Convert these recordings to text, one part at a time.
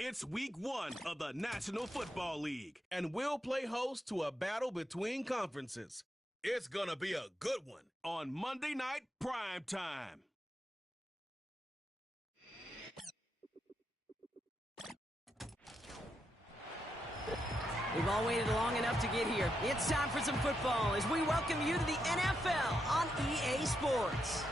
It's week 1 of the National Football League, and we'll play host to a battle between conferences. It's gonna be a good one on Monday Night Prime Time. We've all waited long enough to get here. It's time for some football as we welcome you to the NFL on EA Sports.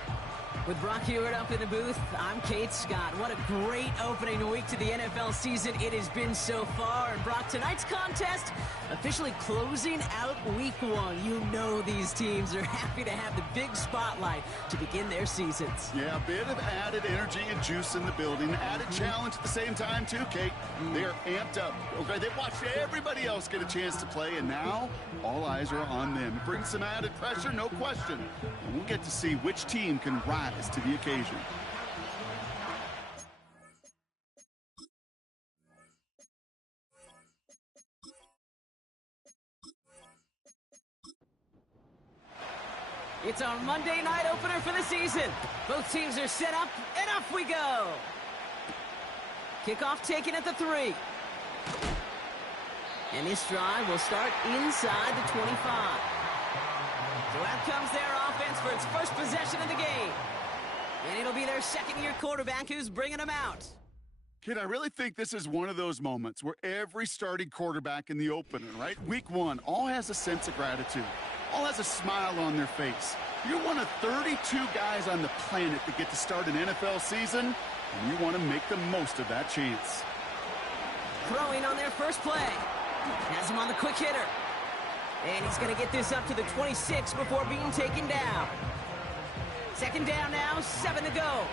With Brock Hewitt up in the booth, I'm Kate Scott. What a great opening week to the NFL season it has been so far. And Brock, tonight's contest officially closing out week 1. You know these teams are happy to have the big spotlight to begin their seasons. Yeah, a bit of added energy and juice in the building. Added challenge at the same time, too, Kate. They're amped up. Okay, they've watched everybody else get a chance to play, and now all eyes are on them. It brings some added pressure, no question. And we'll get to see which team can rise to the occasion. It's our Monday night opener for the season. Both teams are set up, and off we go. Kickoff taken at the 3. And this drive will start inside the 25. So out comes their offense for its first possession of the game. And it'll be their second-year quarterback who's bringing them out. Kid, I really think this is one of those moments where every starting quarterback in the opener, right? Week 1, all has a sense of gratitude. All has a smile on their face. You're one of 32 guys on the planet that get to start an NFL season, and you want to make the most of that chance. Throwing on their first play. Has him on the quick hitter. And he's going to get this up to the 26 before being taken down. Second down now, 7 to go.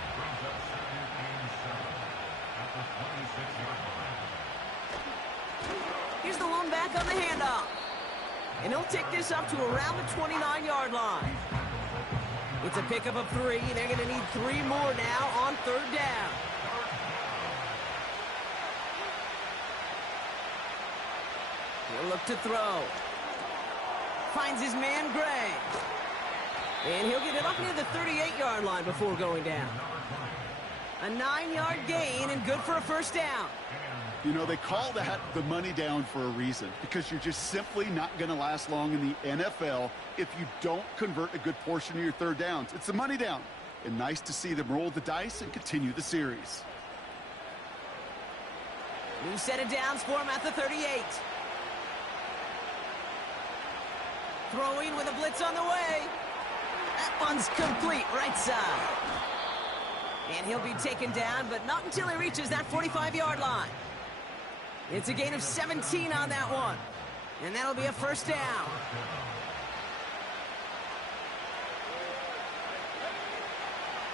Here's the lone back on the handoff. And he'll take this up to around the 29-yard line. It's a pickup of 3. They're going to need 3 more now on third down. He'll look to throw. Finds his man, Gray. And he'll get it up near the 38-yard line before going down. A 9-yard gain and good for a first down. You know, they call that the money down for a reason, because you're just simply not going to last long in the NFL if you don't convert a good portion of your third downs. It's the money down. And nice to see them roll the dice and continue the series. New set of downs for him at the 38. Throwing with a blitz on the way. That one's complete, right side. And he'll be taken down, but not until he reaches that 45-yard line. It's a gain of 17 on that one. And that'll be a first down.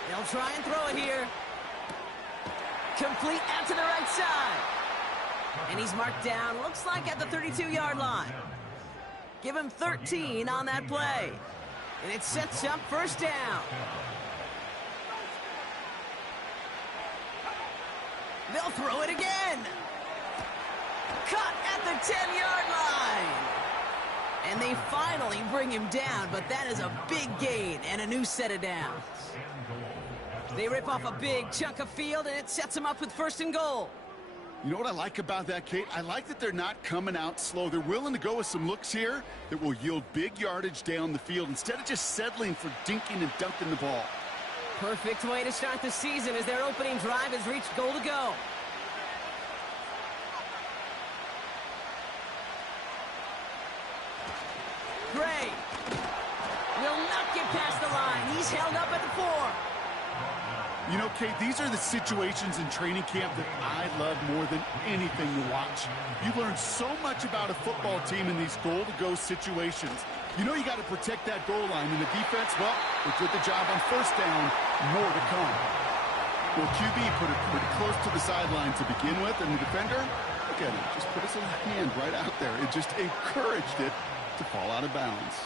They'll try and throw it here. Complete out to the right side. And he's marked down, looks like at the 32-yard line. Give him 13 on that play. And it sets up first down. They'll throw it again. Caught at the 10-yard line. And they finally bring him down, but that is a big gain and a new set of downs. They rip off a big chunk of field, and it sets them up with first and goal. You know what I like about that, Kate? I like that they're not coming out slow. They're willing to go with some looks here that will yield big yardage down the field instead of just settling for dinking and dunking the ball. Perfect way to start the season as their opening drive has reached goal to go. Gray will not get past the line. He's held up at the 4. You know, Kate, these are the situations in training camp that I love more than anything to watch. You learn so much about a football team in these goal-to-go situations. You know you got to protect that goal line, and the defense, well, they did the job on first down. More to come. Well, QB put it pretty close to the sideline to begin with, and the defender, look at him, just put his hand right out there. It just encouraged it to fall out of bounds.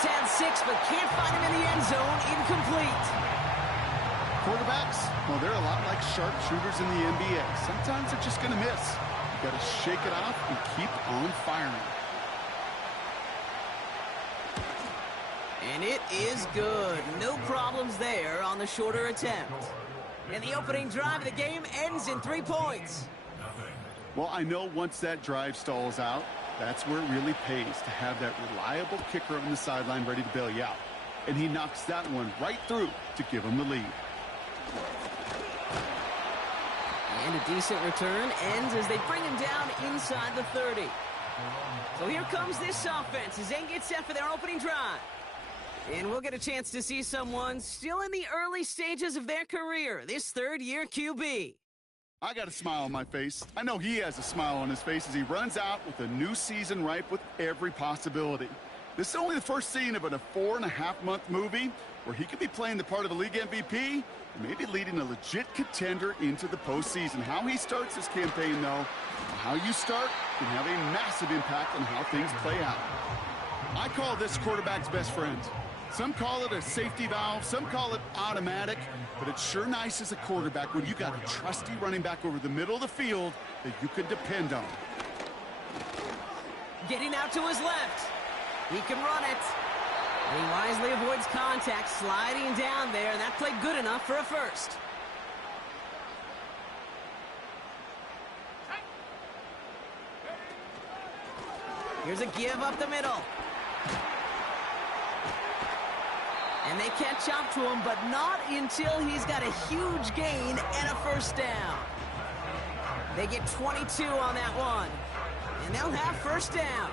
Had 6, but can't find him in the end zone. Incomplete. Quarterbacks, well, they're a lot like sharpshooters in the NBA. Sometimes they're just going to miss. You got to shake it off and keep on firing. And it is good. No problems there on the shorter attempt. And the opening drive of the game ends in 3 points. Well, I know once that drive stalls out, that's where it really pays to have that reliable kicker on the sideline ready to bail you out. And he knocks that one right through to give him the lead. And a decent return ends as they bring him down inside the 30. So here comes this offense as they get set for their opening drive. And we'll get a chance to see someone still in the early stages of their career, this third-year QB. I got a smile on my face. I know he has a smile on his face as he runs out with a new season ripe with every possibility. This is only the first scene of a 4.5-month movie where he could be playing the part of a league MVP, maybe leading a legit contender into the postseason. How he starts this campaign, though, how you start can have a massive impact on how things play out. I call this quarterback's best friend. Some call it a safety valve, some call it automatic, but it's sure nice as a quarterback when you got a trusty running back over the middle of the field that you can depend on. Getting out to his left. He can run it. And he wisely avoids contact, sliding down there, and that played good enough for a first. Here's a give up the middle. And they catch up to him, but not until he's got a huge gain and a first down. They get 22 on that one, and they'll have first down.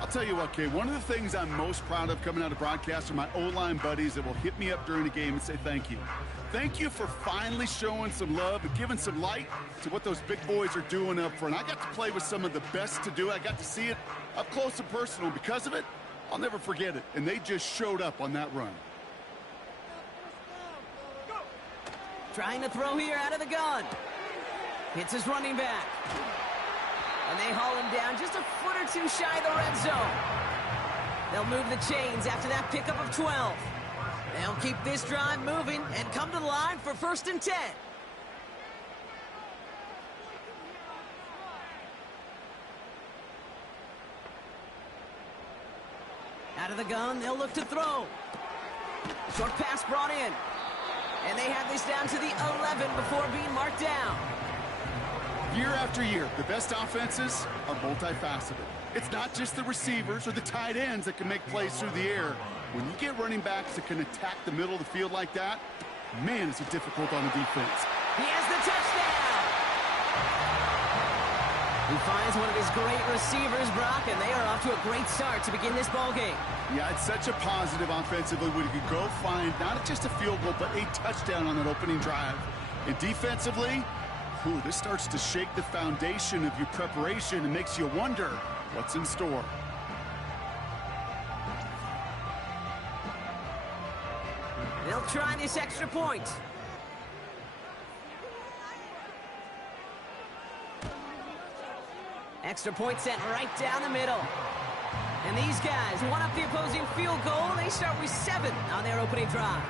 I'll tell you what, Kay, one of the things I'm most proud of coming out of broadcast are my O-line buddies that will hit me up during the game and say thank you. Thank you for finally showing some love and giving some light to what those big boys are doing up front. I got to play with some of the best to do it. I got to see it up close and personal. Because of it, I'll never forget it. And they just showed up on that run. Trying to throw here out of the gun. Hits his running back. And they haul him down just a foot or two shy of the red zone. They'll move the chains after that pickup of 12. They'll keep this drive moving and come to the line for 1st and 10. Out of the gun, they'll look to throw. Short pass brought in. And they have this down to the 11 before being marked down. Year after year, the best offenses are multifaceted. It's not just the receivers or the tight ends that can make plays through the air. When you get running backs that can attack the middle of the field like that, man, is it difficult on the defense. He has the touchdown! He finds one of his great receivers, Brock, and they are off to a great start to begin this ball game. Yeah, it's such a positive offensively when you could go find not just a field goal, but a touchdown on that opening drive. And defensively, this starts to shake the foundation of your preparation and makes you wonder what's in store. They'll try this extra point. Extra point sent right down the middle. And these guys one up the opposing field goal. They start with 7 on their opening drive.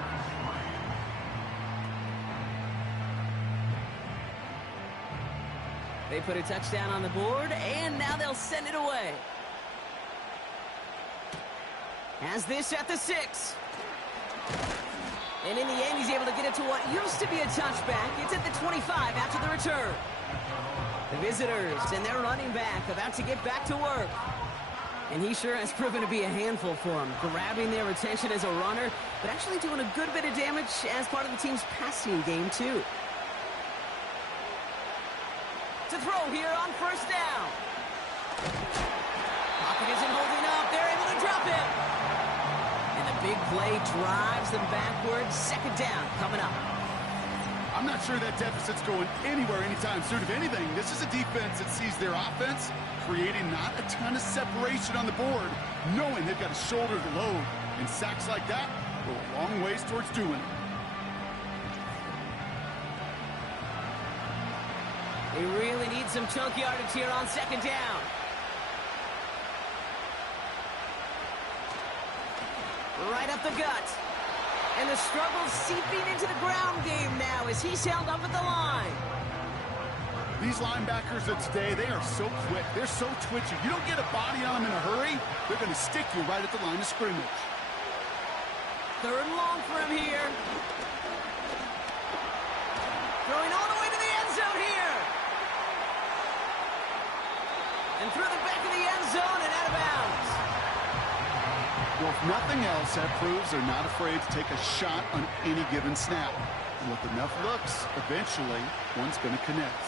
They put a touchdown on the board, and now they'll send it away. Has this at the 6. And in the end, he's able to get it to what used to be a touchback. It's at the 25 after the return. The visitors and their running back about to get back to work. And he sure has proven to be a handful for them, grabbing their attention as a runner, but actually doing a good bit of damage as part of the team's passing game, too. To throw here on 1st down. Pocket isn't holding up. They're able to drop him. And the big play drives them backwards. 2nd down coming up. I'm not sure that deficit's going anywhere anytime soon. If anything, this is a defense that sees their offense creating not a ton of separation on the board, knowing they've got to shoulder the load. And sacks like that go a long ways towards doing it. They really need some chunk yardage here on 2nd down. Right up the gut. And the struggle's seeping into the ground game now as he's held up at the line. These linebackers of today, they are so quick. They're so twitchy. You don't get a body on them in a hurry, they're going to stick you right at the line of scrimmage. Third and long for him here. Throwing all the way to the end zone here. And through the back of the end zone and out of bounds. Well, if nothing else, that proves they're not afraid to take a shot on any given snap. And with enough looks, eventually, one's going to connect.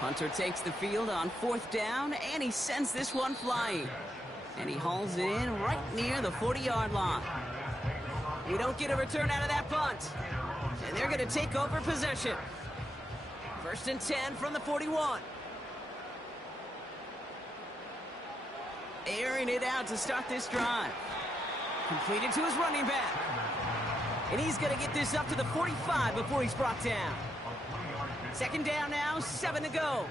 Hunter takes the field on 4th down, and he sends this one flying. And he hauls it in right near the 40-yard line. We don't get a return out of that punt. And they're going to take over possession. 1st and 10 from the 41. Airing it out to start this drive. Completed to his running back. And he's going to get this up to the 45 before he's brought down. 2nd down now, 7 to go.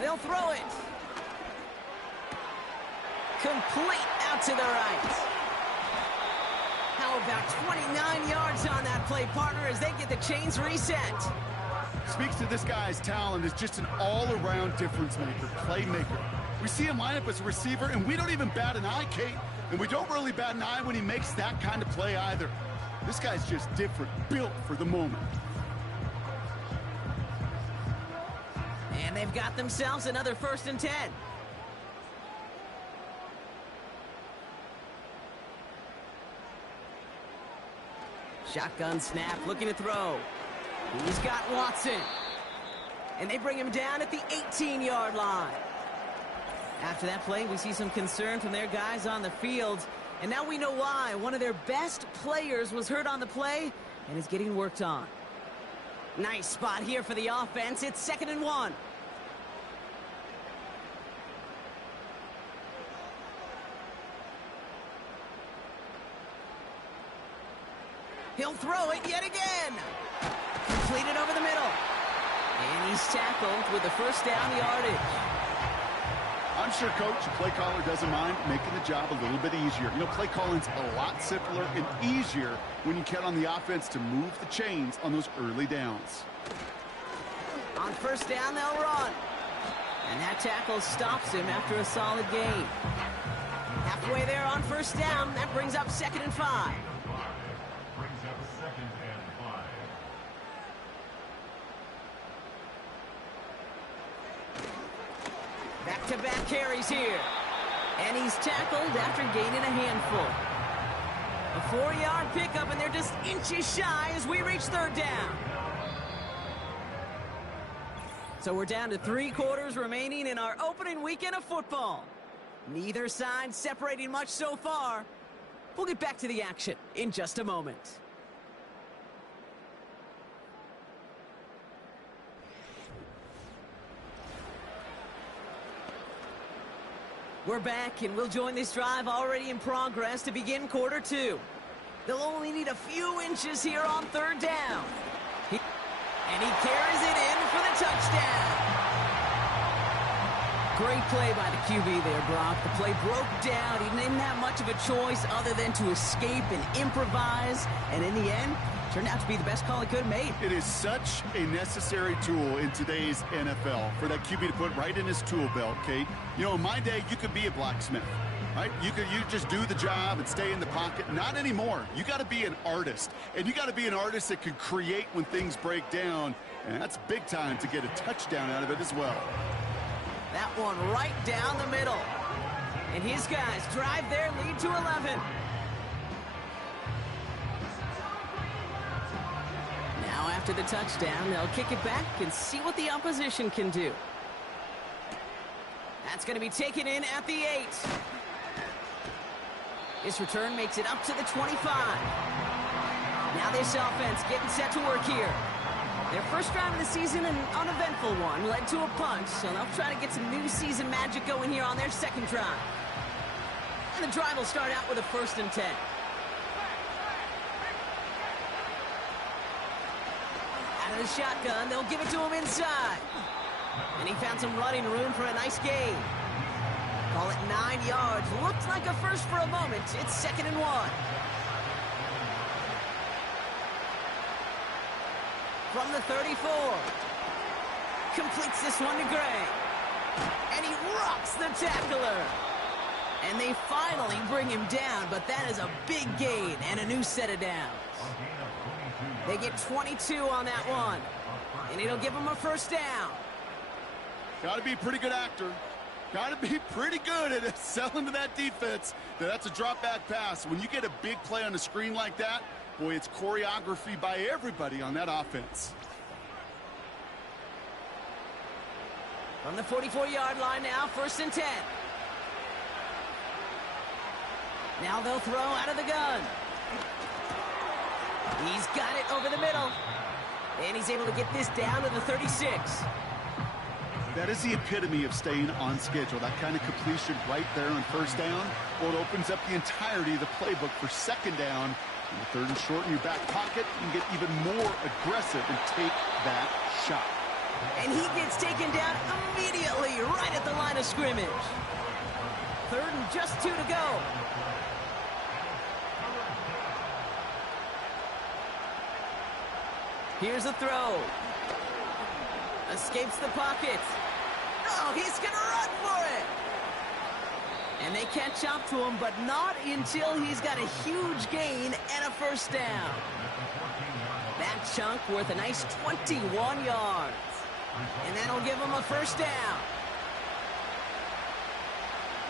They'll throw it. Complete out to the right. How about 29 yards on that play, partner, as they get the chains reset. Speaks to this guy's talent as just an all-around difference maker, playmaker. We see him line up as a receiver, and we don't even bat an eye, Kate. And we don't really bat an eye when he makes that kind of play either. This guy's just different, built for the moment. And they've got themselves another 1st and 10. Shotgun snap, looking to throw. He's got Watson. And they bring him down at the 18-yard line. After that play, we see some concern from their guys on the field. And now we know why. One of their best players was hurt on the play and is getting worked on. Nice spot here for the offense. It's 2nd and 1. He'll throw it yet again. Completed over the middle. And he's tackled with the 1st down yardage. I'm sure, Coach, the play caller doesn't mind making the job a little bit easier. You know, play calling's a lot simpler and easier when you count on the offense to move the chains on those early downs. On 1st down, they'll run. And that tackle stops him after a solid gain. Halfway there on 1st down, that brings up 2nd and 5. Back-to-back carries here. And he's tackled after gaining a handful. A 4-yard pickup, and they're just inches shy as we reach 3rd down. So we're down to 3 quarters remaining in our opening weekend of football. Neither side separating much so far. We'll get back to the action in just a moment. We're back, and we'll join this drive already in progress to begin quarter 2. They'll only need a few inches here on 3rd down. And he carries it in for the touchdown. Great play by the QB there, Brock. The play broke down. He didn't have much of a choice other than to escape and improvise. And in the end, turned out to be the best call he could have made. It is such a necessary tool in today's NFL for that QB to put right in his tool belt, Kate. You know, in my day, you could be a blacksmith, right? You just do the job and stay in the pocket. Not anymore. You got to be an artist, and you got to be an artist that can create when things break down, and that's big time to get a touchdown out of it as well. That one right down the middle. And his guys drive their lead to 11. Now after the touchdown, they'll kick it back and see what the opposition can do. That's going to be taken in at the 8. This return makes it up to the 25. Now this offense getting set to work here. Their first drive of the season, an uneventful one, led to a punt, so they'll try to get some new season magic going here on their second drive. And the drive will start out with a 1st and 10. Out of the shotgun, they'll give it to him inside. And he found some running room for a nice gain. Call it 9 yards. Looked like a first for a moment. It's 2nd and 1. from the 34. Completes this one to Gray. And he rocks the tackler. And they finally bring him down, but that is a big gain and a new set of downs. They get 22 on that one. And it'll give them a first down. Got to be a pretty good actor. Got to be pretty good at selling to that defense. That's a drop back pass. When you get a big play on the screen like that, boy, it's choreography by everybody on that offense. From the 44-yard line now, 1st and 10. Now they'll throw out of the gun. He's got it over the middle. And he's able to get this down to the 36. That is the epitome of staying on schedule. That kind of completion right there on first down. Well, it opens up the entirety of the playbook for second down. And the 3rd and short in your back pocket, you can get even more aggressive and take that shot. And he gets taken down immediately right at the line of scrimmage. 3rd and just 2 to go. Here's a throw. Escapes the pocket. Oh, he's going to run for it. And they catch up to him, but not until he's got a huge gain and a first down. That chunk worth a nice 21 yards. And that'll give him a first down.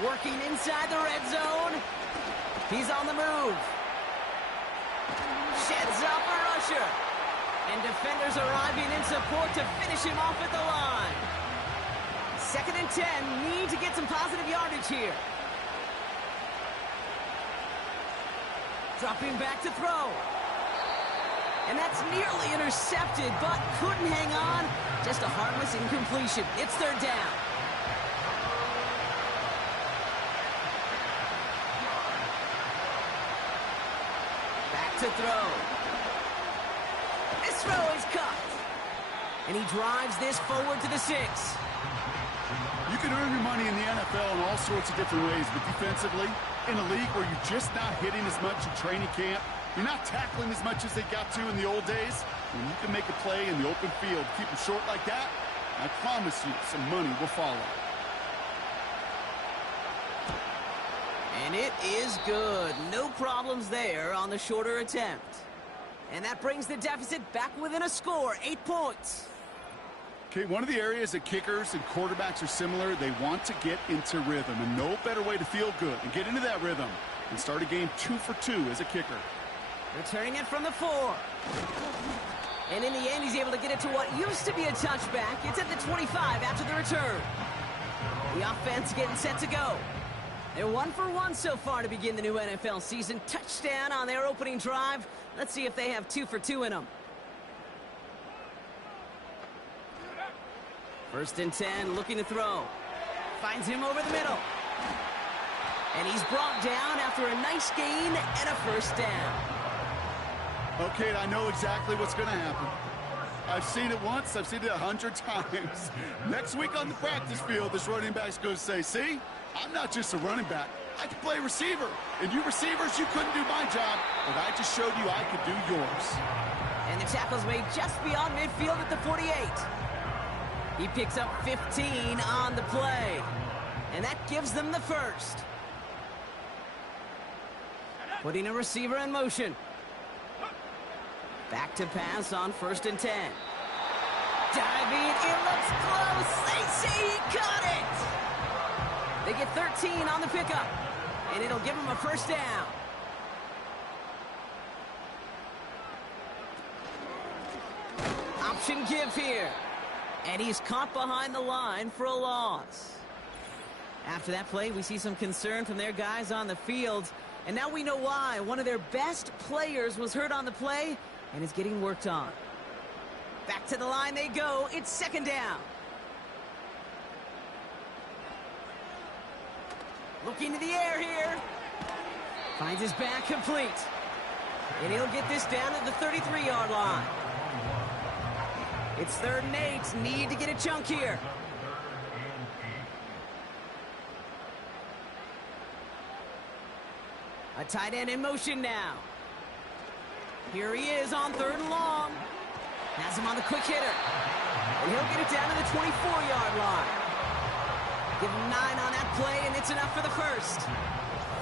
Working inside the red zone. He's on the move. Sheds off a rusher. And defenders arriving in support to finish him off at the line. 2nd and 10. Need to get some positive yardage here. Dropping back to throw. And that's nearly intercepted, but couldn't hang on. Just a harmless incompletion. It's 3rd down. Back to throw. This throw is cut. And he drives this forward to the 6. You can earn your money in the NFL in all sorts of different ways, but defensively, in a league where you're just not hitting as much in training camp, you're not tackling as much as they got to in the old days, when you can make a play in the open field, keep them short like that, I promise you some money will follow. And it is good. No problems there on the shorter attempt. And that brings the deficit back within a score, 8 points. Okay, one of the areas that kickers and quarterbacks are similar, they want to get into rhythm, and no better way to feel good and get into that rhythm and start a game 2 for 2 as a kicker. Returning it from the 4. And in the end, he's able to get it to what used to be a touchback. It's at the 25 after the return. The offense getting set to go. They're 1 for 1 so far to begin the new NFL season. Touchdown on their opening drive. Let's see if they have 2 for 2 in them. 1st and 10, looking to throw. Finds him over the middle. And he's brought down after a nice gain and a first down. Okay, I know exactly what's going to happen. I've seen it once, I've seen it 100 times. Next week on the practice field, this running back's going to say, see, I'm not just a running back. I can play receiver. And you receivers, you couldn't do my job, but I just showed you I could do yours. And the tackle's made just beyond midfield at the 48. He picks up 15 on the play. And that gives them the first. Putting a receiver in motion. Back to pass on 1st and 10. Diving, it looks close. They say he caught it. They get 13 on the pickup. And it'll give them a first down. Option give here. And he's caught behind the line for a loss. After that play, we see some concern from their guys on the field. And now we know why. One of their best players was hurt on the play and is getting worked on. Back to the line they go. It's 2nd down. Looking to the air here. Finds his back complete. And he'll get this down at the 33-yard line. It's 3rd and 8. Need to get a chunk here. A tight end in motion now. Here he is on 3rd and long. Has him on the quick hitter. And he'll get it down to the 24-yard line. Give him 9 on that play, and it's enough for the first.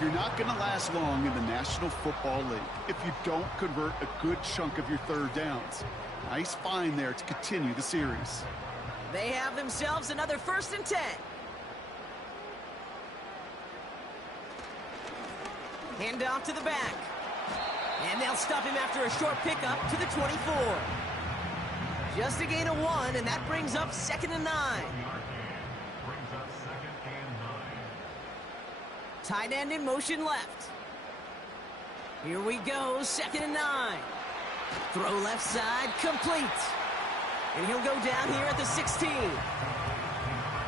You're not going to last long in the National Football League if you don't convert a good chunk of your third downs. Nice find there to continue the series. They have themselves another 1st and 10. Hand off to the back. And they'll stop him after a short pickup to the 24. Just a gain of 1, and that brings up 2nd and 9. Tight end in motion left. Here we go, 2nd and 9. Throw left side, complete. And he'll go down here at the 16.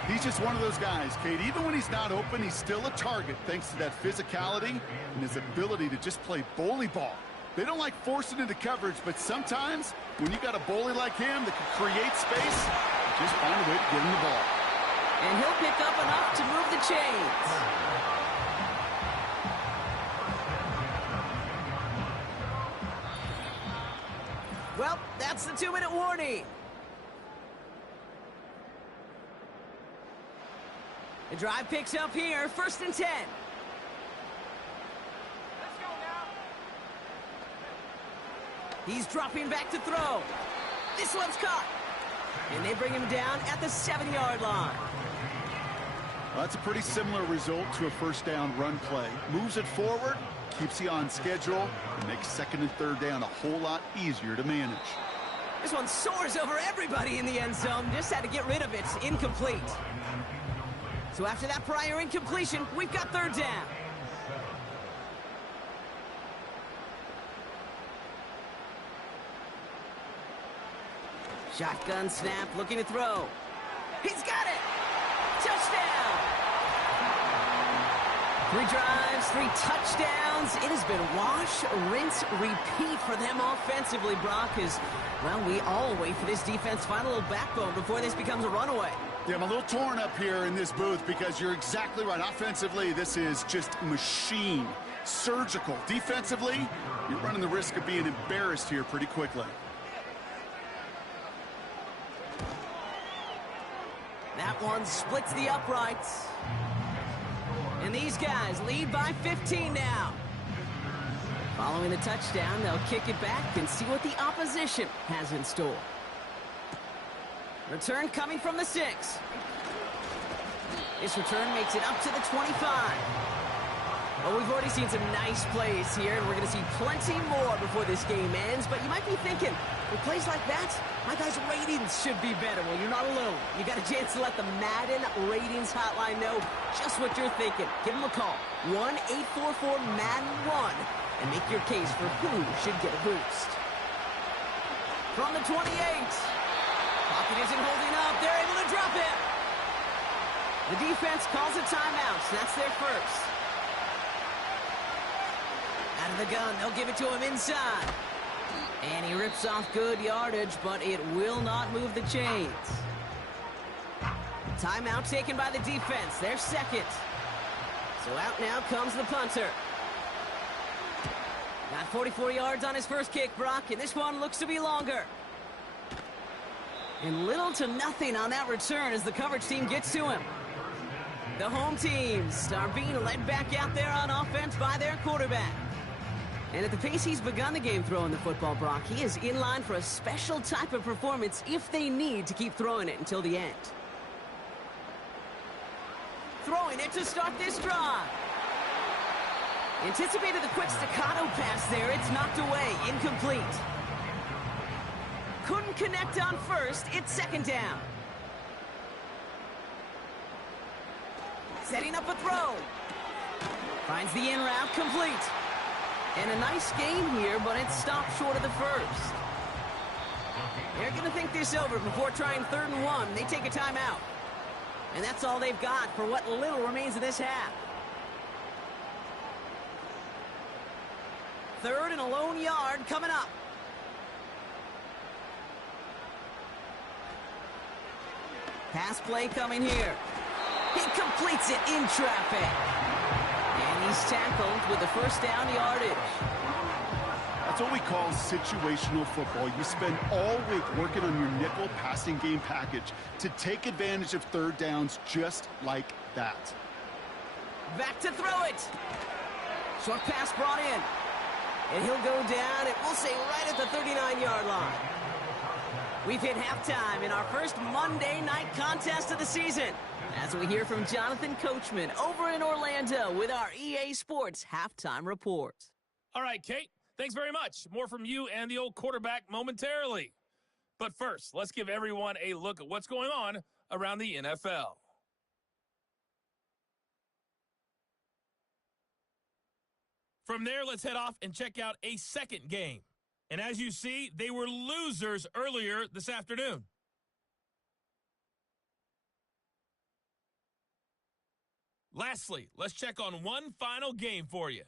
He's just one of those guys, Kate. Even when he's not open, he's still a target thanks to that physicality and his ability to just play bully ball. They don't like forcing into coverage, but sometimes when you got a bully like him that can create space, just find a way to get him the ball. And he'll pick up enough to move the chains. Well, that's the 2-minute warning. The drive picks up here, 1st and 10. Let's go now. He's dropping back to throw. This one's caught. And they bring him down at the 7-yard line. Well, that's a pretty similar result to a 1st down run play. Moves it forward, keeps you on schedule, and makes 2nd and 3rd down a whole lot easier to manage. This one soars over everybody in the end zone. Just had to get rid of it. Incomplete. So after that prior incompletion, we've got 3rd down. Shotgun snap, looking to throw. He's got it! Touchdown! 3 drives, 3 touchdowns. It has been wash, rinse, repeat for them offensively, Brock, as, well, we all wait for this defense to find a little backbone before this becomes a runaway. Yeah, I'm a little torn up here in this booth because you're exactly right. Offensively, this is just machine. Surgical. Defensively, you're running the risk of being embarrassed here pretty quickly. That one splits the uprights. And these guys lead by 15 now. Following the touchdown, they'll kick it back and see what the opposition has in store. Return coming from the 6. This return makes it up to the 25. Well, we've already seen some nice plays here, and we're going to see plenty more before this game ends. But you might be thinking, with plays like that, my guys' ratings should be better. Well, you're not alone. You got a chance to let the Madden Ratings Hotline know just what you're thinking. Give them a call, 1-844-MADDEN-1, and make your case for who should get a boost. From the 28. Pocket isn't holding up. They're able to drop it. The defense calls a timeout, so that's their first. Out of the gun, they'll give it to him inside. And he rips off good yardage, but it will not move the chains. Timeout taken by the defense, their second. So out now comes the punter. Got 44 yards on his first kick, Brock, and this one looks to be longer. And little to nothing on that return as the coverage team gets to him. The home teams are being led back out there on offense by their quarterback. And at the pace he's begun the game throwing the football, Brock, he is in line for a special type of performance if they need to keep throwing it until the end. Throwing it to start this drive. Anticipated the quick staccato pass there. It's knocked away, incomplete. Couldn't connect on first. It's 2nd down. Setting up a throw. Finds the in route, complete. And a nice game here, but it stopped short of the first. They're going to think this over before trying 3rd and 1. They take a timeout. And that's all they've got for what little remains of this half. 3rd and a lone yard coming up. Pass play coming here. He completes it in traffic. And he's tackled with the 1st down yardage. A That's what we call situational football. You spend all week working on your nickel passing game package to take advantage of third downs just like that. Back to throw it. Short pass brought in. And he'll go down, and we'll say right at the 39-yard line. We've hit halftime in our first Monday night contest of the season, as we hear from Jonathan Coachman over in Orlando with our EA Sports Halftime Report. All right, Kate, thanks very much. More from you and the old quarterback momentarily. But first, let's give everyone a look at what's going on around the NFL. From there, let's head off and check out a second game. And as you see, they were losers earlier this afternoon. Lastly, let's check on one final game for you.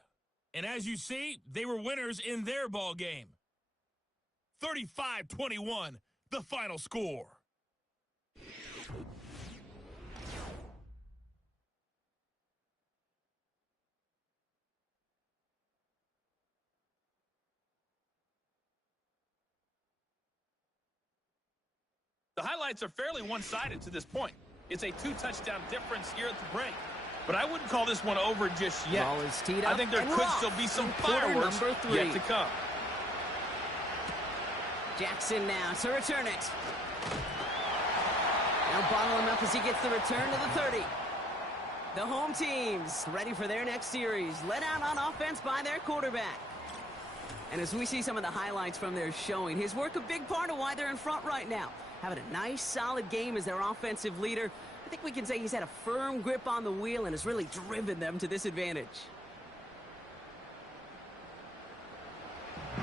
And as you see, they were winners in their ball game. 35-21, the final score. The highlights are fairly one-sided to this point. It's a 2-touchdown difference here at the break. But I wouldn't call this one over just yet. Ball is teed up. I think there could still be some fireworks yet to come. Jackson now to return it. Now bottle him up as he gets the return to the 30. The home teams ready for their next series. Led out on offense by their quarterback. And as we see some of the highlights from their showing, his work a big part of why they're in front right now. Having a nice, solid game as their offensive leader. I think we can say he's had a firm grip on the wheel and has really driven them to this advantage.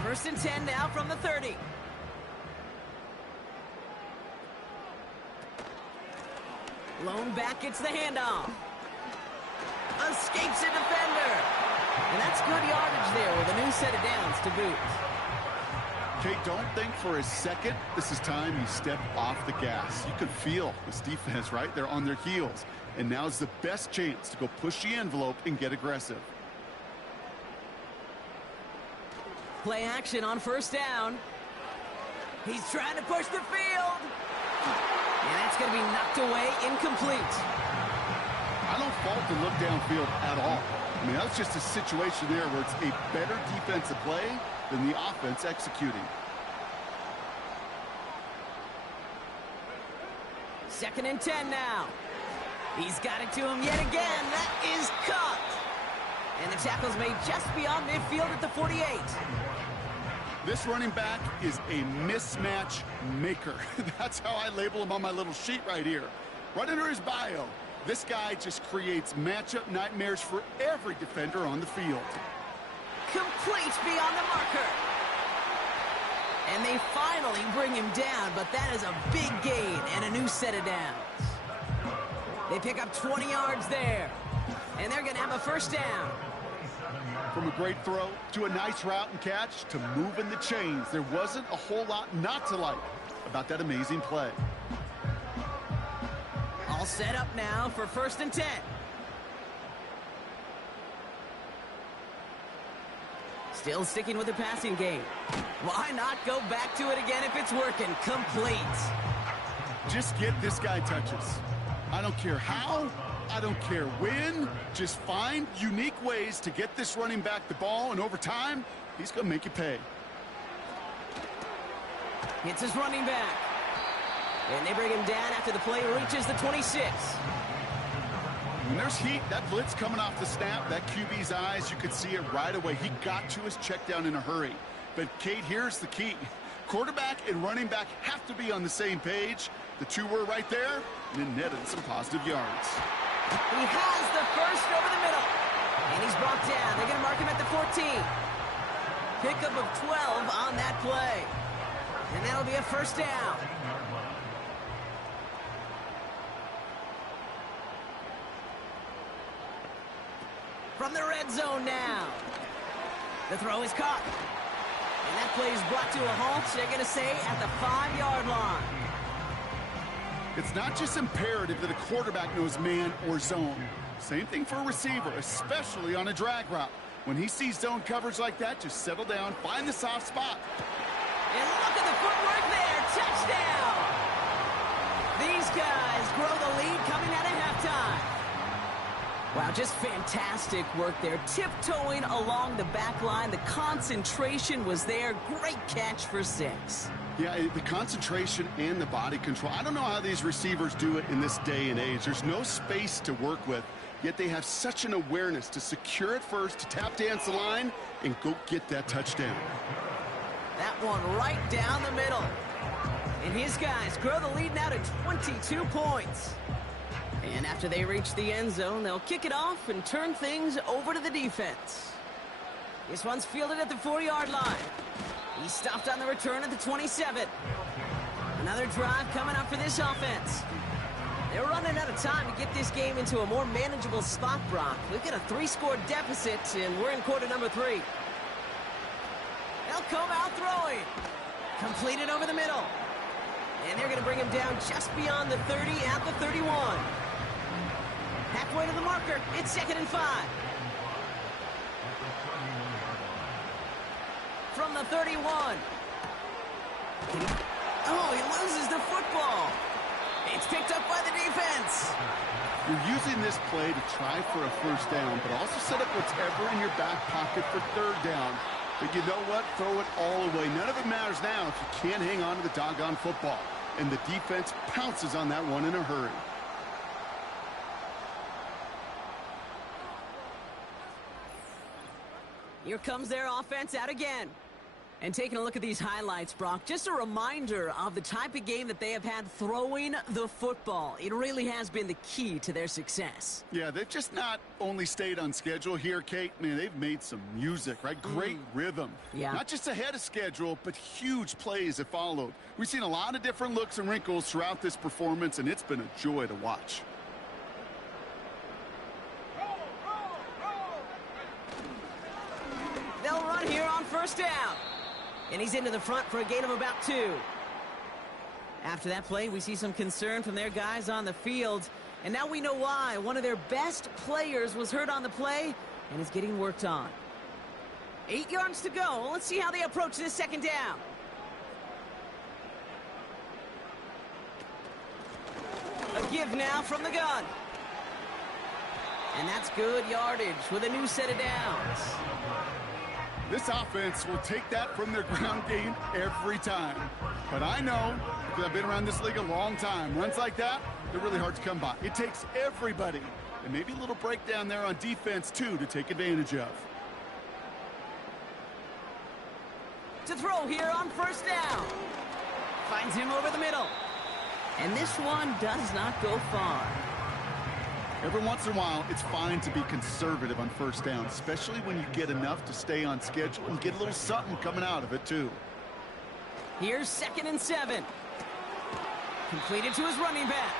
1st and 10 now from the 30. Lone back gets the handoff. Escapes a defender. And that's good yardage there with a new set of downs to boot. Okay, don't think for a second this is time you step off the gas. You could feel this defense, right? They're on their heels. And now's the best chance to go push the envelope and get aggressive. Play action on 1st down. He's trying to push the field. And that's going to be knocked away, incomplete. I don't fault the look downfield at all. I mean, that was just a situation there where it's a better defensive play than the offense executing. 2nd and 10 now. He's got it to him yet again. That is caught. And the tackle's made just beyond midfield at the 48. This running back is a mismatch maker. That's how I label him on my little sheet right here. Right under his bio, this guy just creates matchup nightmares for every defender on the field. Complete beyond the marker. And they finally bring him down, but that is a big gain and a new set of downs. They pick up 20 yards there, and they're going to have a 1st down. From a great throw to a nice route and catch to moving the chains, there wasn't a whole lot not to like about that amazing play. All set up now for 1st and 10. Still sticking with the passing game. Why not go back to it again if it's working? Complete. Just get this guy touches. I don't care how, I don't care when. Just find unique ways to get this running back the ball, and over time, he's going to make you pay. It's his running back. And they bring him down after the play reaches the 26. When there's heat, that blitz coming off the snap, that QB's eyes, you could see it right away. He got to his check down in a hurry. But, Kate, here's the key. Quarterback and running back have to be on the same page. The two were right there, and it netted some positive yards. He has the first over the middle. And he's brought down. They're going to mark him at the 14. Pickup of 12 on that play. And that'll be a 1st down. From the red zone now. The throw is caught. And that play is brought to a halt, they're going to say, at the 5-yard line. It's not just imperative that a quarterback knows man or zone. Same thing for a receiver, especially on a drag route. When he sees zone coverage like that, just settle down, find the soft spot. And look at the footwork there. Touchdown! These guys grow the lead coming out of halftime. Wow, just fantastic work there. Tiptoeing along the back line. The concentration was there. Great catch for 6. Yeah, the concentration and the body control. I don't know how these receivers do it in this day and age. There's no space to work with, yet they have such an awareness to secure it first, to tap dance the line, and go get that touchdown. That one right down the middle. And his guys grow the lead now to 22 points. And after they reach the end zone, they'll kick it off and turn things over to the defense. This one's fielded at the 4-yard line. He stopped on the return at the 27. Another drive coming up for this offense. They're running out of time to get this game into a more manageable spot, Brock. We've got a 3-score deficit, and we're in quarter number 3. They'll come out throwing. Completed over the middle. And they're going to bring him down just beyond the 30 at the 31. Halfway to the marker. It's 2nd and 5. From the 31. Oh, he loses the football. It's picked up by the defense. You're using this play to try for a first down, but also set up whatever in your back pocket for 3rd down. But you know what? Throw it all away. None of it matters now if you can't hang on to the doggone football. And the defense pounces on that one in a hurry. Here comes their offense out again. And taking a look at these highlights, Brock, just a reminder of the type of game that they have had throwing the football. It really has been the key to their success. Yeah, they've just not only stayed on schedule here, Kate. Man, they've made some music, right? Great rhythm. Yeah. Not just ahead of schedule, but huge plays that followed. We've seen a lot of different looks and wrinkles throughout this performance, and it's been a joy to watch. They'll run here on 1st down. And he's into the front for a gain of about 2. After that play, we see some concern from their guys on the field. And now we know why. One of their best players was hurt on the play and is getting worked on. 8 yards to go. Let's see how they approach this 2nd down. A give now from the gun. And that's good yardage with a new set of downs. This offense will take that from their ground game every time. But I know, because I've been around this league a long time, runs like that, they're really hard to come by. It takes everybody, and maybe a little breakdown there on defense, too, to take advantage of. To throw here on 1st down. Finds him over the middle. And this one does not go far. Every once in a while, it's fine to be conservative on 1st down, especially when you get enough to stay on schedule and get a little something coming out of it, too. Here's 2nd and 7. Completed to his running back.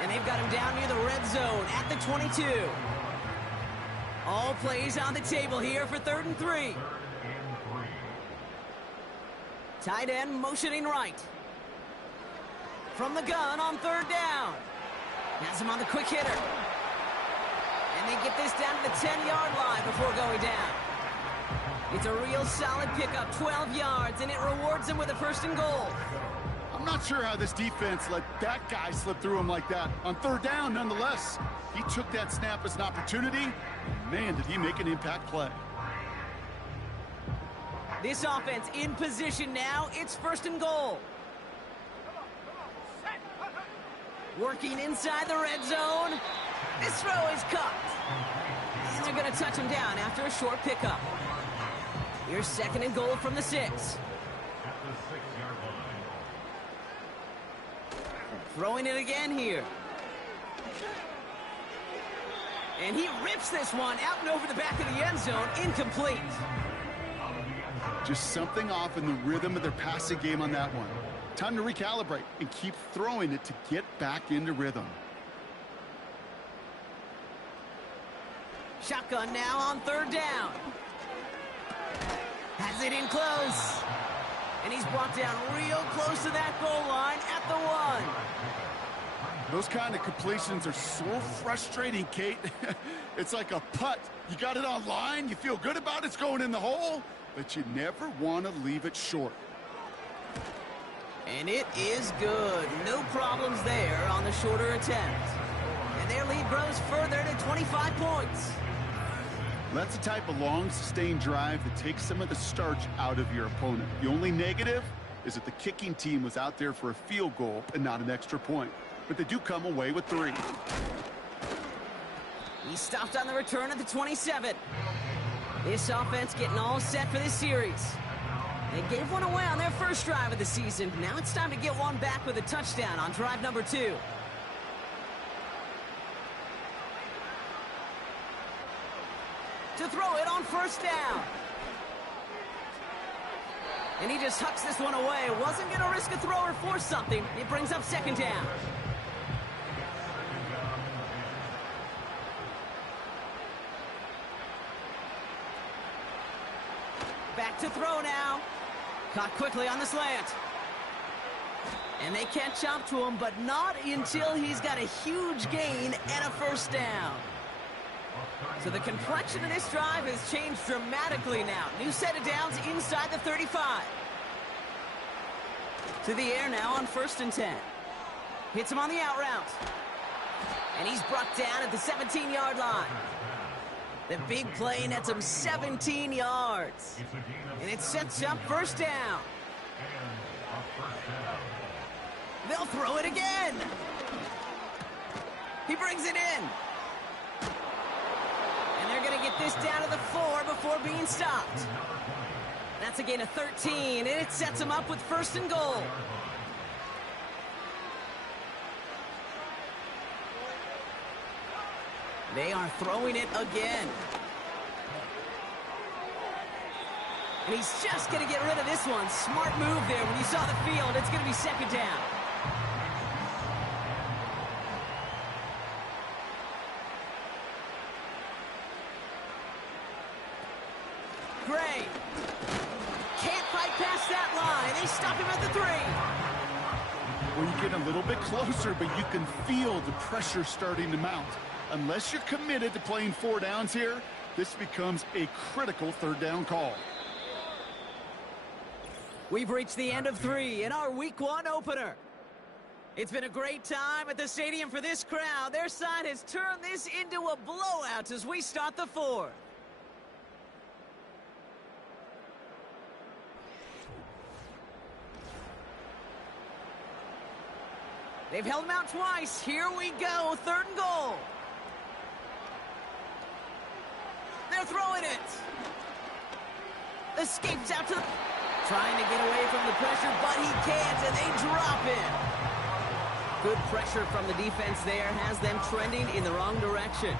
And they've got him down near the red zone at the 22. All plays on the table here for 3rd and 3. Tight end motioning right. From the gun on 3rd down. Has him on the quick hitter. And they get this down to the 10-yard line before going down. It's a real solid pickup, 12 yards, and it rewards them with a 1st and goal. I'm not sure how this defense let that guy slip through him like that. On 3rd down, nonetheless, he took that snap as an opportunity. Man, did he make an impact play. This offense in position now. It's 1st and goal. Working inside the red zone. This throw is caught. And they're going to touch him down after a short pickup. Here's 2nd and goal from the 6. Throwing it again here. And he rips this one out and over the back of the end zone. Incomplete. Just something off in the rhythm of their passing game on that one. Time to recalibrate and keep throwing it to get back into rhythm. Shotgun now on 3rd down. Has it in close. And he's brought down real close to that goal line at the 1. Those kind of completions are so frustrating, Kate. It's like a putt. You got it on line, you feel good about it's going in the hole, but you never want to leave it short. And it is good. No problems there on the shorter attempt. And their lead grows further to 25 points. That's the type of long, sustained drive that takes some of the starch out of your opponent. The only negative is that the kicking team was out there for a field goal and not an extra point. But they do come away with 3. He stopped on the return at the 27. This offense getting all set for this series. They gave one away on their first drive of the season. Now it's time to get one back with a touchdown on drive number 2. To throw it on first down. And he just hucks this one away. Wasn't going to risk a throw or force something. It brings up second down. Back to throw now. Caught quickly on the slant. And they catch up to him, but not until he's got a huge gain and a first down. So the complexion of this drive has changed dramatically now. New set of downs inside the 35. To the air now on 1st and 10. Hits him on the out route. And he's brought down at the 17-yard line. The big play nets him 17 yards. And it sets up first down. They'll throw it again. He brings it in. And they're going to get this down to the 4 before being stopped. That's a gain of 13, and it sets him up with 1st and goal. They are throwing it again. And he's just going to get rid of this one. Smart move there. When you saw the field, it's going to be second down. Gray can't fight past that line. They stop him at the 3. Well, you get a little bit closer, but you can feel the pressure starting to mount. Unless you're committed to playing 4 downs here, this becomes a critical 3rd down call. We've reached the end of 3 in our Week 1 opener. It's been a great time at the stadium for this crowd. Their side has turned this into a blowout as we start the 4th. They've held him out twice. Here we go, 3rd and goal. They're throwing it. Escapes out to the... Trying to get away from the pressure, but he can't, and they drop it. Good pressure from the defense there has them trending in the wrong direction.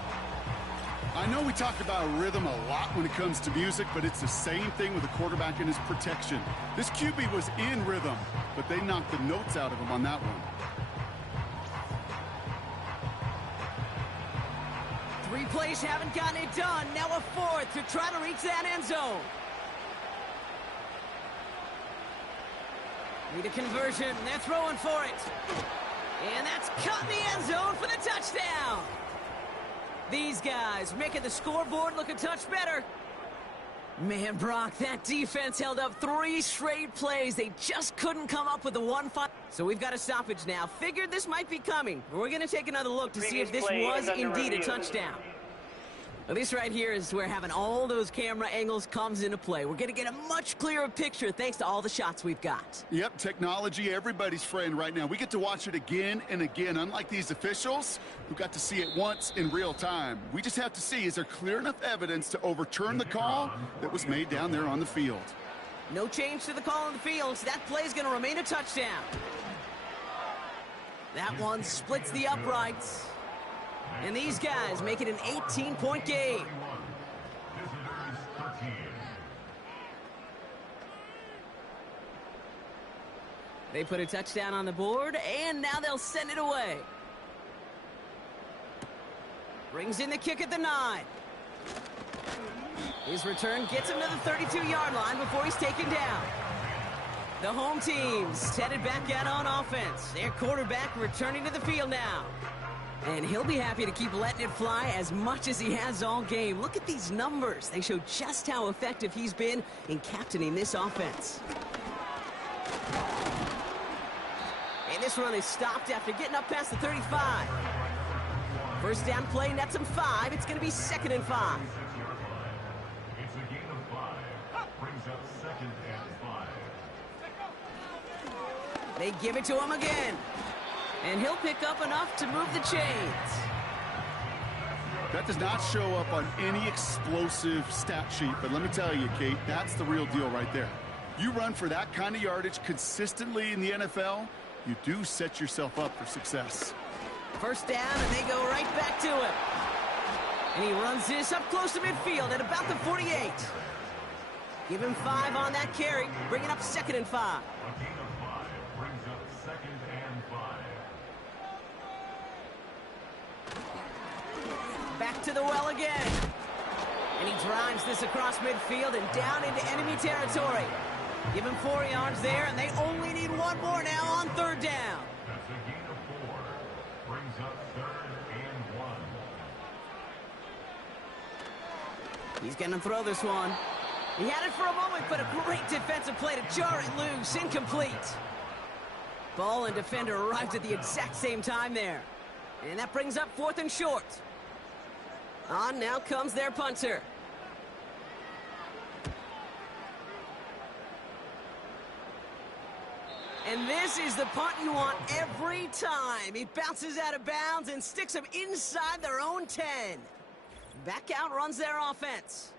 I know we talk about rhythm a lot when it comes to music, but it's the same thing with the quarterback and his protection. This QB was in rhythm, but they knocked the notes out of him on that one. 3 plays haven't gotten it done. Now a 4th to try to reach that end zone. Need a conversion. They're throwing for it. And that's caught in the end zone for the touchdown. These guys making the scoreboard look a touch better. Man, Brock, that defense held up 3 straight plays. They just couldn't come up with the 1-5. So we've got a stoppage now. Figured this might be coming. We're going to take another look to see if this was indeed a touchdown. Well, this right here is where having all those camera angles comes into play. We're going to get a much clearer picture thanks to all the shots we've got. Yep, technology, everybody's friend right now. We get to watch it again and again. Unlike these officials, who got to see it once in real time. We just have to see, is there clear enough evidence to overturn the call that was made down there on the field? No change to the call on the field. So that play's going to remain a touchdown. That one splits the uprights. And these guys make it an 18-point game. They put a touchdown on the board, and now they'll send it away. Brings in the kick at the 9. His return gets him to the 32-yard line before he's taken down. The home team's headed back out on offense. Their quarterback returning to the field now. And he'll be happy to keep letting it fly as much as he has all game. Look at these numbers. They show just how effective he's been in captaining this offense. And this run is stopped after getting up past the 35. First down play nets him 5. It's going to be 2nd and 5. It's a gain of 5. Brings up 2nd and 5. They give it to him again. And he'll pick up enough to move the chains. That does not show up on any explosive stat sheet, but let me tell you, Kate, that's the real deal right there. You run for that kind of yardage consistently in the NFL, you do set yourself up for success. First down, and they go right back to him. And he runs this up close to midfield at about the 48. Give him 5 on that carry, bringing up 2nd and 5. A gain of 5 brings up 2nd and 5. Back to the well again. And he drives this across midfield and down into enemy territory. Give him 4 yards there, and they only need 1 more now on 3rd down. That's a gain of 4. Brings up 3rd and 1. He's going to throw this one. He had it for a moment, but a great defensive play to jar it loose. Incomplete. Ball and defender arrived at the exact same time there. And that brings up 4th and short. On now comes their punter. And this is the punt you want every time. He bounces out of bounds and sticks them inside their own 10. Back out runs their offense.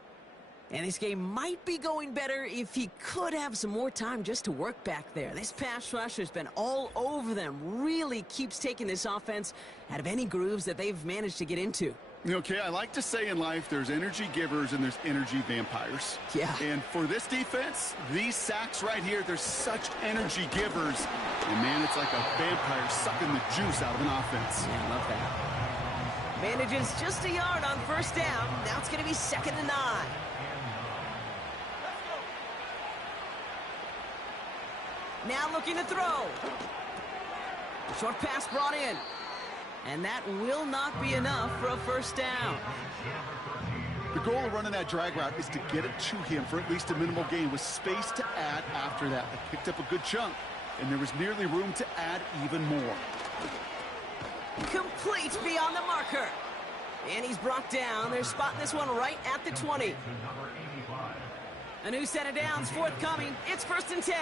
And this game might be going better if he could have some more time just to work back there. This pass rush has been all over them. Really keeps taking this offense out of any grooves that they've managed to get into. Okay, I like to say in life there's energy givers and there's energy vampires. Yeah. And for this defense, these sacks right here, they're such energy givers. And man, it's like a vampire sucking the juice out of an offense. Yeah, I love that. Manages just a yard on 1st down. Now it's going to be 2nd and 9. Now looking to throw. Short pass brought in. And that will not be enough for a 1st down. The goal of running that drag route is to get it to him for at least a minimal gain with space to add after that. They picked up a good chunk, and there was nearly room to add even more. Complete beyond the marker. And he's brought down. They're spotting this one right at the 20. A new set of downs forthcoming. It's 1st and 10.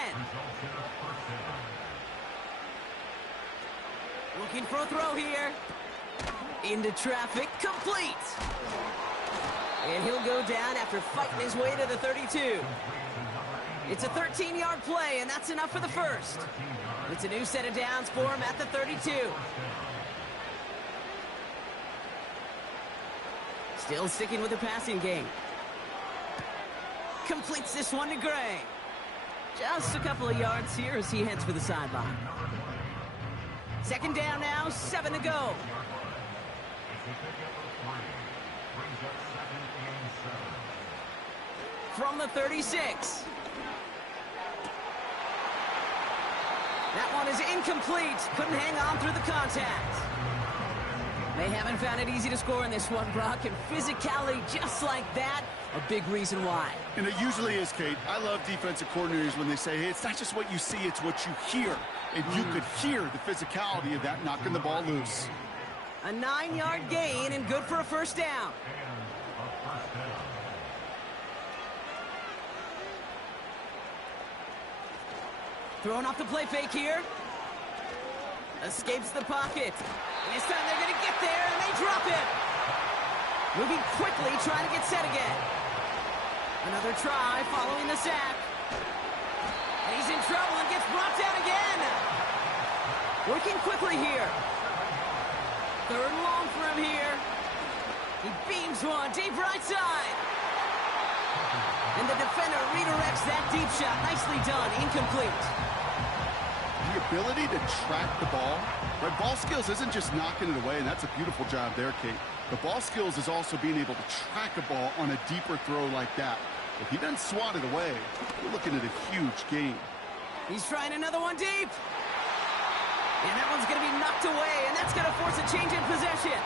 Looking for a throw here. Into traffic. Complete. And he'll go down after fighting his way to the 32. It's a 13-yard play, and that's enough for the 1st. It's a new set of downs for him at the 32. Still sticking with the passing game. Completes this one to Gray. Just a couple of yards here as he heads for the sideline. 2nd down now, 7 to go. From the 36. That one is incomplete. Couldn't hang on through the contact. They haven't found it easy to score in this one, Brock, and physicality just like that, a big reason why. And it usually is, Kate. I love defensive coordinators when they say, hey, it's not just what you see, it's what you hear. And you could hear the physicality of that knocking the ball loose. A 9-yard gain and good for a 1st down. Throwing off the play fake here. Escapes the pocket. And this time they're going to get there, and they drop it. Moving quickly, trying to get set again. Another try following the sack. And he's in trouble and gets brought down again. Working quickly here. 3rd and long for him here. He beams one deep right side. And the defender redirects that deep shot. Nicely done. Incomplete. The ability to track the ball, right? Ball skills isn't just knocking it away, and that's a beautiful job there, Kate. The ball skills is also being able to track a ball on a deeper throw like that. If he doesn't swat it away, we're looking at a huge gain. He's trying another one deep. And that one's going to be knocked away, and that's going to force a change in possession.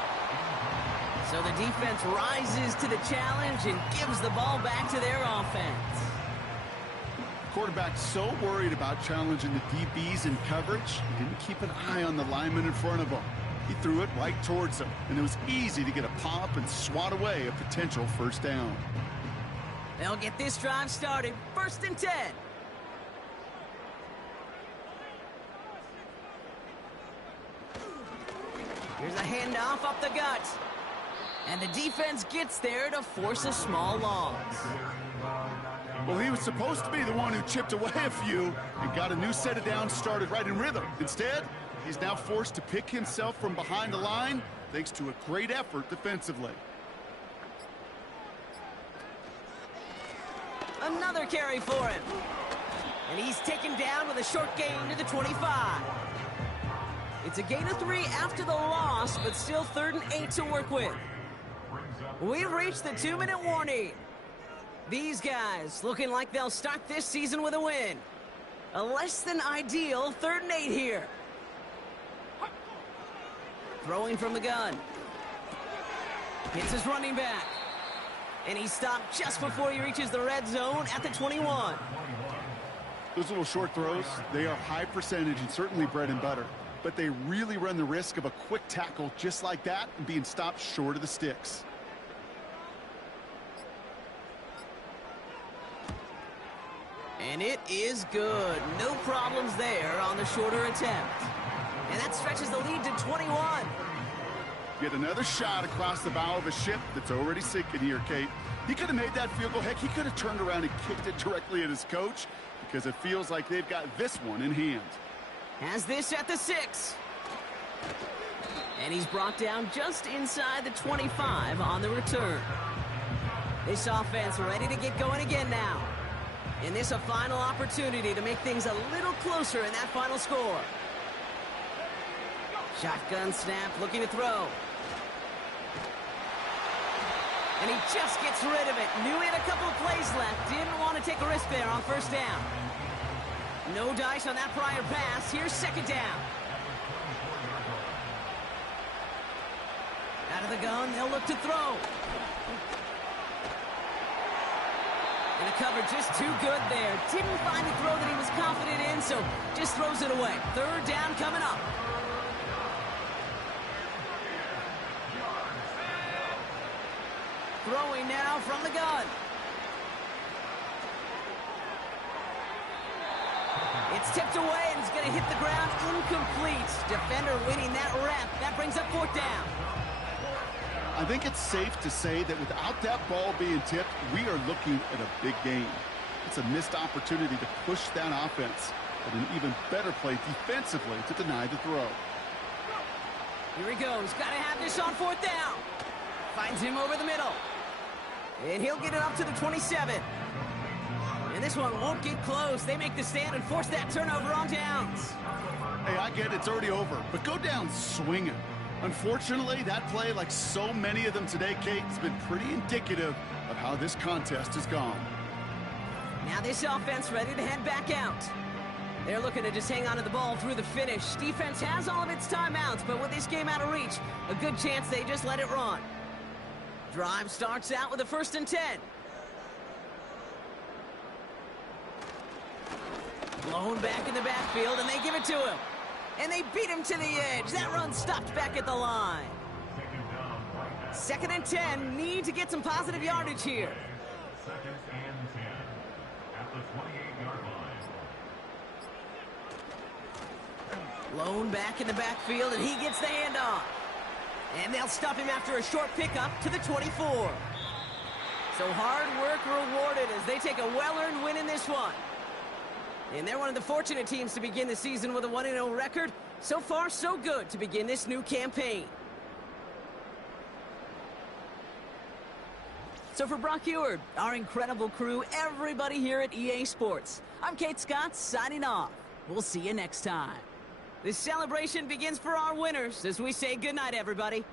So the defense rises to the challenge and gives the ball back to their offense. Quarterback so worried about challenging the DBs in coverage, he didn't keep an eye on the lineman in front of him. He threw it right towards him, and it was easy to get a pop and swat away a potential first down. They'll get this drive started. 1st and 10. Here's a handoff up the gut. And the defense gets there to force a small loss. Well, he was supposed to be the one who chipped away a few and got a new set of downs started right in rhythm. Instead, he's now forced to pick himself from behind the line thanks to a great effort defensively. Another carry for him. And he's taken down with a short gain to the 25. It's a gain of 3 after the loss, but still 3rd and 8 to work with. We've reached the 2-minute warning. These guys looking like they'll start this season with a win. A less than ideal 3rd and 8 here. Throwing from the gun. Hits his running back. And he stopped just before he reaches the red zone at the 21. Those little short throws, they are high percentage and certainly bread and butter. But they really run the risk of a quick tackle just like that and being stopped short of the sticks. And it is good. No problems there on the shorter attempt. And that stretches the lead to 21. Get another shot across the bow of a ship that's already sinking here, Kate. He could have made that field goal. Heck, he could have turned around and kicked it directly at his coach because it feels like they've got this one in hand. Has this at the 6. And he's brought down just inside the 25 on the return. This offense ready to get going again now. And this a final opportunity to make things a little closer in that final score. Shotgun snap, looking to throw. And he just gets rid of it. Knew he had a couple of plays left. Didn't want to take a risk there on 1st down. No dice on that prior pass. Here's 2nd down. Out of the gun, they'll look to throw. And the cover just too good there. Didn't find the throw that he was confident in, so just throws it away. 3rd down coming up. Throwing now from the gun. It's tipped away, and it's going to hit the ground incomplete. Defender winning that rep. That brings up 4th down. I think it's safe to say that without that ball being tipped, we are looking at a big game. It's a missed opportunity to push that offense, but an even better play defensively to deny the throw. Here he goes. Got to have this on 4th down. Finds him over the middle. And he'll get it up to the 27. And this one won't get close. They make the stand and force that turnover on downs. Hey, I get it's already over, but go down swinging. Unfortunately, that play, like so many of them today, Kate, has been pretty indicative of how this contest has gone. Now this offense ready to head back out. They're looking to just hang on to the ball through the finish. Defense has all of its timeouts, but with this game out of reach, a good chance they just let it run. Drive starts out with a 1st and 10. Blown back in the backfield, and they give it to him. And they beat him to the edge. That run stopped back at the line. 2nd and 10. Need to get some positive yardage here. 2nd and 10 at the 28-yard line. Blown back in the backfield, and he gets the handoff. And they'll stop him after a short pickup to the 24. So hard work rewarded as they take a well-earned win in this one. And they're one of the fortunate teams to begin the season with a 1-0 record. So far, so good to begin this new campaign. So for Brock Eward, our incredible crew, everybody here at EA Sports, I'm Kate Scott signing off. We'll see you next time. This celebration begins for our winners as we say goodnight, everybody.